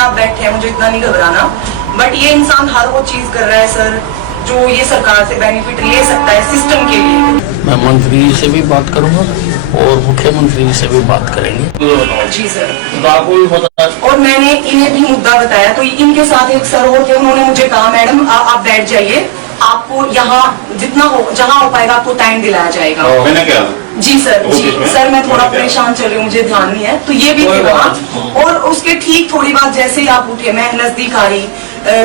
आप बैठे हैं, मुझे इतना नहीं घबराना, बट ये इंसान हर वो चीज कर रहा है सर जो ये सरकार से बेनिफिट ले सकता है सिस्टम के लिए। मैं मंत्री से भी बात करूंगा और मुख्यमंत्री से भी बात करेंगे। जी सर। आपको भी पता है। और मैंने इन्हें भी मुद्दा बताया तो इनके साथ एक सर और थे, उन्होंने मुझे कहा मैडम आप बैठ जाइए, आपको यहाँ जितना हो जहाँ हो पाएगा आपको टाइम दिलाया जाएगा। मैंने क्या? जी सर मैं थोड़ा परेशान चल रही हूँ, मुझे ध्यान नहीं है, तो ये भी थे वहाँ। और उसके ठीक थोड़ी बात जैसे ही आप उठे, मैं नजदीक आ रही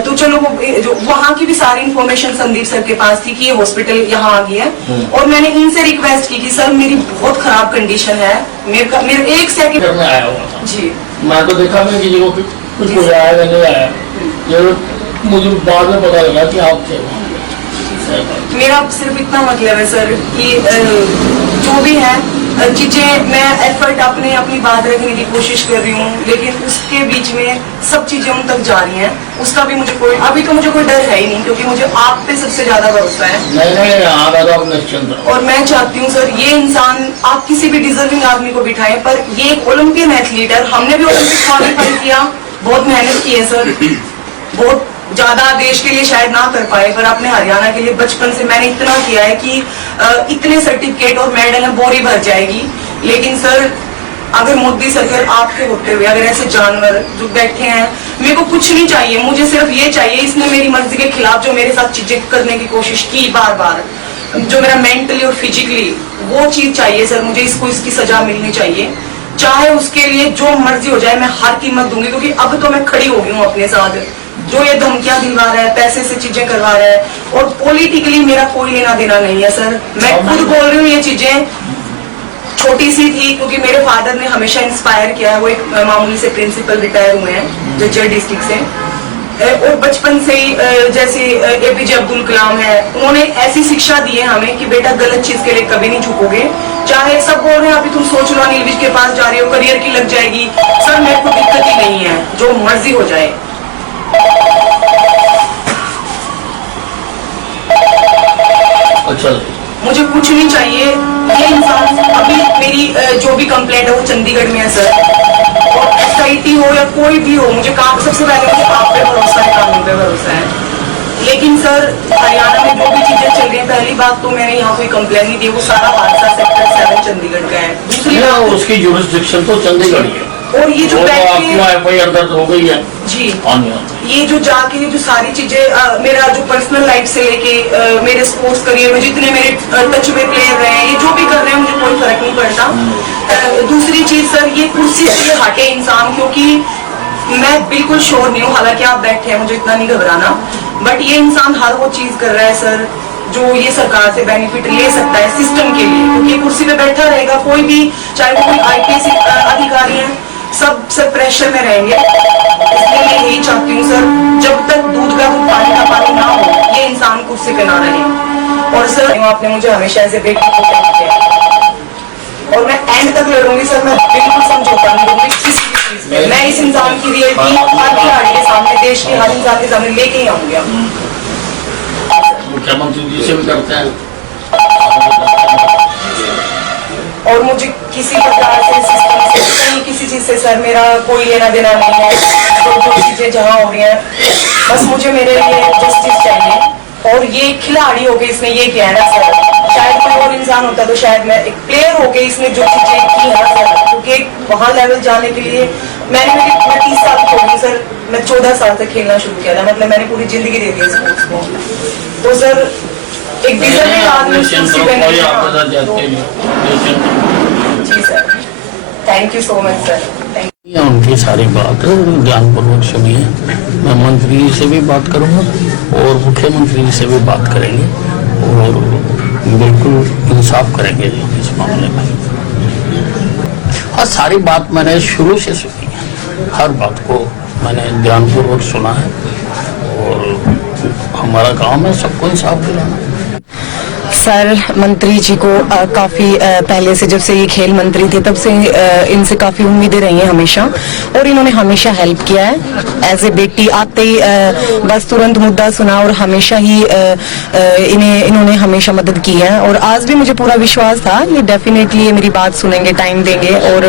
तो चलो वो जो वहाँ की भी सारी इन्फॉर्मेशन संदीप सर के पास थी कि ये हॉस्पिटल यहाँ आ गई है। और मैंने इनसे रिक्वेस्ट की कि सर मेरी बहुत खराब कंडीशन है, मेरे एक सेकंड में आया हुआ था जी, मैं तो देखा मैं किसी को कुछ आया नहीं आया, ये मुझे बाद में पता लगा कि आप थे। मेरा सिर्फ इतना मतलब है सर कि जो भी है चीजें मैं एफर्ट अपनी बात रखने की कोशिश कर रही हूँ, लेकिन उसके बीच में सब चीजें उन तक जा रही हैं, उसका भी मुझे कोई अभी तो मुझे कोई डर है ही नहीं, क्योंकि मुझे आप पे सबसे ज्यादा भरोसा है। और मैं चाहती हूँ सर ये इंसान आप किसी भी डिजर्विंग आदमी को बिठाएं, पर ये एक ओलंपियन एथलीट है, हमने भी ओलंपिक क्वालिफाई किया, बहुत मेहनत की है सर, बहुत ज्यादा देश के लिए शायद ना कर पाए, पर अपने हरियाणा के लिए बचपन से मैंने इतना किया है कि इतने सर्टिफिकेट और मेडल है बोरी भर जाएगी। लेकिन सर अगर मोदी सरकार आपके होते हुए अगर ऐसे जानवर जो बैठे हैं, मेरे को कुछ नहीं चाहिए, मुझे सिर्फ ये चाहिए, इसने मेरी मर्जी के खिलाफ जो मेरे साथ चीजें करने की कोशिश की बार बार, जो मेरा मेंटली और फिजिकली वो चीज चाहिए सर, मुझे इसको इसकी सजा मिलनी चाहिए, चाहे उसके लिए जो मर्जी हो जाए, मैं हर कीमत दूंगी, क्योंकि अब तो मैं खड़ी हो गई हूँ अपने साथ। जो ये धमकियां दिलवा रहा है, पैसे से चीजें करवा रहा है, और पॉलिटिकली मेरा कोई लेना देना नहीं है सर, मैं खुद बोल रही हूँ, ये चीजें छोटी सी थी क्योंकि मेरे फादर ने हमेशा इंस्पायर किया है, वो एक मामूली से प्रिंसिपल रिटायर हुए हैं जज्जर डिस्ट्रिक्ट से, और बचपन से ही जैसे एपीजे अब्दुल कलाम है, उन्होंने ऐसी शिक्षा दी है हमें कि बेटा गलत चीज के लिए कभी नहीं झुकोगे, चाहे सब बोल रहे हैं अभी तुम सोच लो अनिल विज के पास जा रही हो, करियर की लग जाएगी, सर मेरे को दिक्कत ही नहीं है, जो मर्जी हो जाए। अच्छा, मुझे कुछ नहीं चाहिए, ये इंसान अभी मेरी जो भी कंप्लेंट है वो चंडीगढ़ में है सर, और SIT हो या कोई भी हो, मुझे काम सबसे पहले मुझे आप पे भरोसा है, कानून पे भरोसा है। लेकिन सर हरियाणा में जो भी चीजें चल रही है, पहली बात तो मैंने यहाँ कोई कंप्लेन नहीं दी, वो सारा हादसा सेक्टर 7 चंडीगढ़ का है। दूसरी बात उसकी जुरिस्डिक्शन तो चंडीगढ़ ही है, और ये जो FIR दर्ज हो गई है जी, ये जो जाके जो सारी चीजें मेरा जो पर्सनल लाइफ से लेके मेरे स्पोर्ट्स करियर में जितने मेरे टच में प्लेयर रहे हैं, ये जो भी कर रहे हैं मुझे कोई फर्क नहीं पड़ता। दूसरी चीज सर ये कुर्सी से हटे इंसान, क्योंकि मैं बिल्कुल श्योर नहीं हूँ, हालांकि आप बैठे हैं मुझे इतना नहीं घबराना, बट ये इंसान हर वो चीज कर रहा है सर जो ये सरकार से बेनिफिट ले सकता है सिस्टम के लिए, क्योंकि कुर्सी पे बैठा रहेगा कोई भी, चाहे वो कोई IPS अधिकारी है, सब प्रेशर में रहेंगे। इसलिए मैं यही चाहती हूँ सर, जब तक दूध का दूध पानी का पानी ना हो, ये इंसान कुर्सी पे ना रहे। और सर आपने मुझे हमेशा ऐसे बेटी को किया, और मैं एंड तक लड़ूंगी सर, मैं बिल्कुल समझौता नहीं दूंगी किसी भी चीज में, मैं इस इंसान की रियलिटी हर खिलाड़ी के सामने, देश के हर इंसान के सामने लेके ही आऊंगी। मुख्यमंत्री जी से भी करते हैं, और मुझे किसी प्रकार से सिस्टम से कहीं किसी चीज से सर मेरा कोई लेना देना नहीं है, जो चीजें जहाँ हो रही हैं, बस मुझे मेरे लिए जस्टिस चाहिए। और ये खिलाड़ी होके इसने ये किया है ना सर, शायद कोई और इंसान होता तो शायद मैं एक प्लेयर होके इसने जो चीजें की है सर, क्योंकि वहां लेवल जाने के लिए मैं 30 साल की हो गई सर, मैं 14 साल से खेलना शुरू किया था, मतलब मैंने पूरी जिंदगी दे दी स्पोर्ट्स को, तो सर एक डिजर्विंग आदमी जी sir, thank you so much sir. उनकी सारी बात ध्यानपूर्वक सुनिए, मैं मंत्री जी से भी बात करूंगा और मुख्यमंत्री जी से भी बात करेंगे, और बिल्कुल इंसाफ करेंगे इस मामले में। और सारी बात मैंने शुरू से सुनी है, हर बात को मैंने ध्यानपूर्वक सुना है, और हमारा काम है सबको इंसाफ दिलाना। सर मंत्री जी को काफ़ी पहले से, जब से ये खेल मंत्री थे तब से इनसे काफ़ी उम्मीदें रही हैं हमेशा, और इन्होंने हमेशा हेल्प किया है। एज ए बेटी आते ही बस तुरंत मुद्दा सुना और हमेशा ही इन्होंने हमेशा मदद की है। और आज भी मुझे पूरा विश्वास था ये डेफिनेटली ये मेरी बात सुनेंगे, टाइम देंगे, और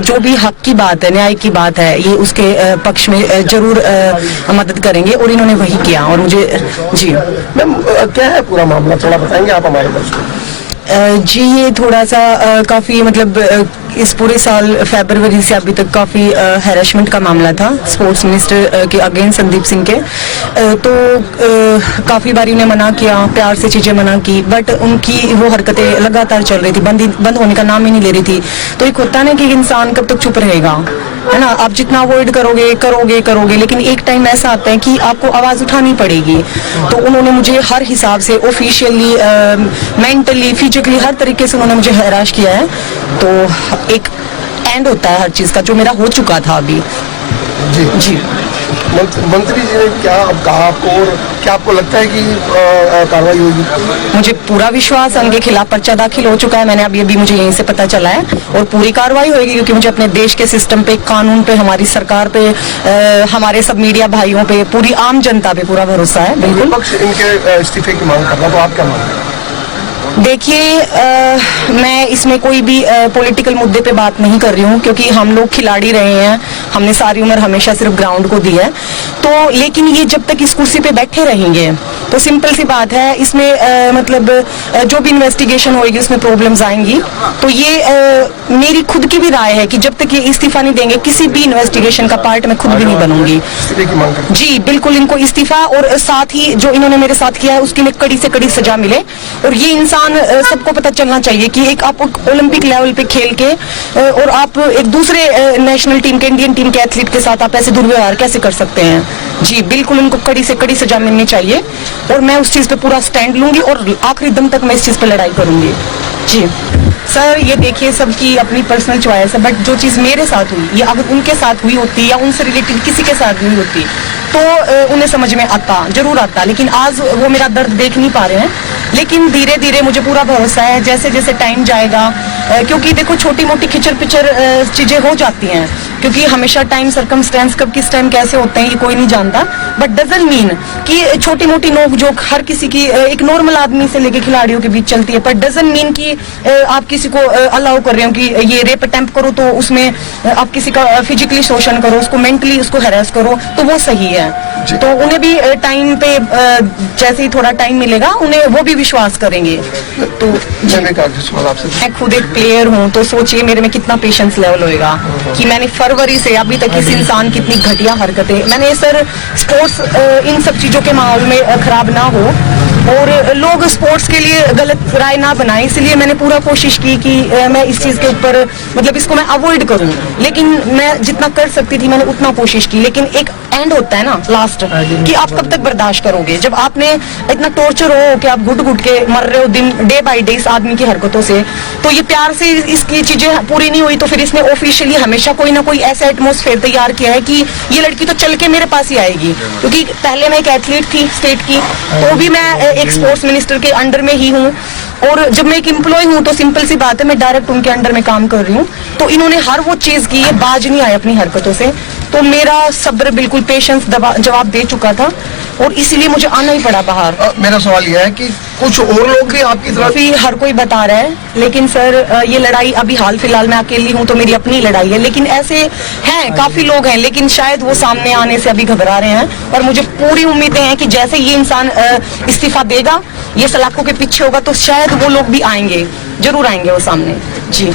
जो भी हक की बात है, न्याय की बात है, ये उसके पक्ष में जरूर मदद करेंगे, और इन्होंने वही किया। और मुझे जी मैम क्या है पूरा मामला, थोड़ा बताएंगे आप हमारे दर्शकों को? जी ये थोड़ा सा काफ़ी मतलब इस पूरे साल फरवरी से अभी तक काफ़ी हैरेसमेंट का मामला था स्पोर्ट्स मिनिस्टर के अगेंस्ट, संदीप सिंह के। तो काफ़ी बार उन्हें मना किया, प्यार से चीज़ें मना की, बट उनकी वो हरकतें लगातार चल रही थी, बंद होने का नाम ही नहीं ले रही थी। तो एक होता ना कि इंसान कब तक चुप रहेगा, है ना, आप जितना अवॉइड करोगे, लेकिन एक टाइम ऐसा आता है कि आपको आवाज़ उठानी पड़ेगी। तो उन्होंने मुझे हर हिसाब से ऑफिशियली, मेंटली, फिजिकली, हर तरीके से उन्होंने मुझे हैरास किया है। तो एक एंड होता है हर चीज़ का, जो मेरा हो चुका था अभी। जी मंत्री जी ने क्या अब कहा आपको, और क्या आपको लगता है कि कार्रवाई होगी? मुझे पूरा विश्वास है, उनके खिलाफ पर्चा दाखिल हो चुका है, मैंने अभी मुझे यहीं से पता चला है, और पूरी कार्रवाई होगी, क्योंकि मुझे अपने देश के सिस्टम पे, कानून पे, हमारी सरकार पे, हमारे सब मीडिया भाइयों पे, पूरी आम जनता पे पूरा भरोसा है। बिल्कुल पक्ष इनके इस्तीफे की मांग कर रहा, तो आप क्या मांग रहे हैं? देखिए मैं इसमें कोई भी पॉलिटिकल मुद्दे पे बात नहीं कर रही हूँ, क्योंकि हम लोग खिलाड़ी रहे हैं, हमने सारी उम्र हमेशा सिर्फ ग्राउंड को दी है। तो लेकिन ये जब तक इस कुर्सी पे बैठे रहेंगे तो सिंपल सी बात है, इसमें मतलब जो भी इन्वेस्टिगेशन होगी उसमें प्रॉब्लम्स आएंगी। तो ये मेरी खुद की भी राय है कि जब तक ये इस्तीफा नहीं देंगे, किसी भी इन्वेस्टिगेशन का पार्ट मैं खुद भी नहीं बनूंगी। इस्तीफे की मांग कर जी बिल्कुल, इनको इस्तीफा, और साथ ही जो इन्होंने मेरे साथ किया है उसकी में कड़ी से कड़ी सजा मिले। और ये इंसान सबको पता चलना चाहिए कि एक आप ओलंपिक लेवल पे खेल के और आप एक दूसरे नेशनल टीम के, इंडियन टीम के एथलीट के साथ आप ऐसे दुर्व्यवहार कैसे कर सकते हैं। जी बिल्कुल, उनको कड़ी से कड़ी सजा मिलनी चाहिए, और मैं उस चीज़ पे पूरा स्टैंड लूंगी, और आखिरी दम तक मैं इस चीज़ पे लड़ाई करूंगी। जी सर, ये देखिए सबकी अपनी पर्सनल चॉइस है, बट जो चीज़ मेरे साथ हुई, ये अगर उनके साथ हुई होती या उनसे रिलेटेड किसी के साथ हुई होती तो उन्हें समझ में जरूर आता, लेकिन आज वो मेरा दर्द देख नहीं पा रहे हैं। लेकिन धीरे धीरे मुझे पूरा भरोसा है, जैसे जैसे टाइम जाएगा, क्योंकि देखो छोटी मोटी खिचर पिचर चीज़ें हो जाती हैं, क्योंकि हमेशा टाइम सर्कमस्टेंस कब किस टाइम कैसे होते हैं ये कोई नहीं जानता। बट डजंट मीन कि छोटी मोटी नोक जोक हर किसी की, एक नॉर्मल आदमी से लेके खिलाड़ियों के बीच चलती है, पर डजंट मीन कि आप किसी को अलाउ कर रहे हो कि ये रेप अटेम्प्ट करो तो उसमें आप किसी का फिजिकली शोषण करो, उसको मेंटली उसको हैरेस करो, तो वो सही है। तो उन्हें भी टाइम पे जैसे ही थोड़ा टाइम मिलेगा उन्हें वो भी विश्वास करेंगे। तो मैं खुद एक प्लेयर हूँ, तो सोचिए मेरे में कितना पेशेंस लेवल होएगा कि मैंने फरवरी से अभी तक इस इंसान की इतनी घटिया हरकतें, मैंने सर स्पोर्ट्स इन सब चीज़ों के माहौल में खराब ना हो और लोग स्पोर्ट्स के लिए गलत राय ना बनाए, इसलिए मैंने पूरा कोशिश की कि मैं इस चीज़ के ऊपर मतलब इसको मैं अवॉइड करूं, लेकिन मैं जितना कर सकती थी मैंने उतना कोशिश की। लेकिन एक एंड होता है ना लास्ट, कि आप कब तक बर्दाश्त करोगे जब आपने इतना टॉर्चर हो कि आप घुट घुट के मर रहे हो दिन डे बाई डे इस आदमी की हरकतों से। तो ये प्यार से इसकी चीजें पूरी नहीं हुई, तो फिर इसने ऑफिशियली हमेशा कोई ना कोई ऐसा एटमोस्फेयर तैयार किया है कि ये लड़की तो चल के मेरे पास ही आएगी, क्योंकि पहले मैं एक एथलीट थी स्टेट की, तो भी मैं एक स्पोर्ट्स मिनिस्टर के अंडर में ही हूँ, और जब मैं एक एम्प्लॉय हूँ तो सिंपल सी बात है मैं डायरेक्ट उनके अंडर में काम कर रही हूँ। तो इन्होंने हर वो चीज की, ये बाज नहीं आए अपनी हरकतों से, तो मेरा सब्र बिल्कुल पेशेंस जवाब दे चुका था और इसीलिए मुझे आना ही पड़ा बाहर। मेरा सवाल यह है कि कुछ और लोग भी आपकी तरफ भी हर कोई बता रहा है, लेकिन सर ये लड़ाई अभी हाल फिलहाल मैं अकेली हूँ तो मेरी अपनी लड़ाई है, लेकिन ऐसे हैं काफी लोग हैं, लेकिन शायद वो सामने आने से अभी घबरा रहे हैं। और मुझे पूरी उम्मीदें हैं कि जैसे ये इंसान इस्तीफा देगा, ये सलाखों के पीछे होगा, तो शायद वो लोग भी आएंगे, जरूर आएंगे वो सामने। जी।